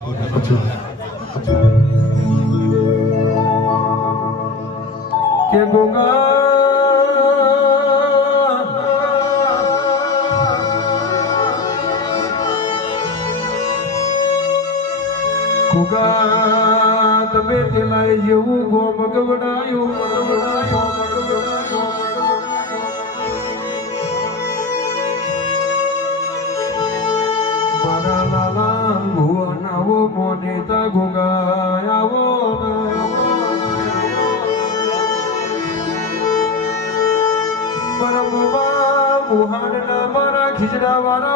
કે ગોગા ગોગા તમે તેલાય જેવું ગોમ ગવડાયું મારા લાલા ભુવન આવો મોનેતા ગોગા આવો મારા મુહાડના મારા ખીજડા વાળા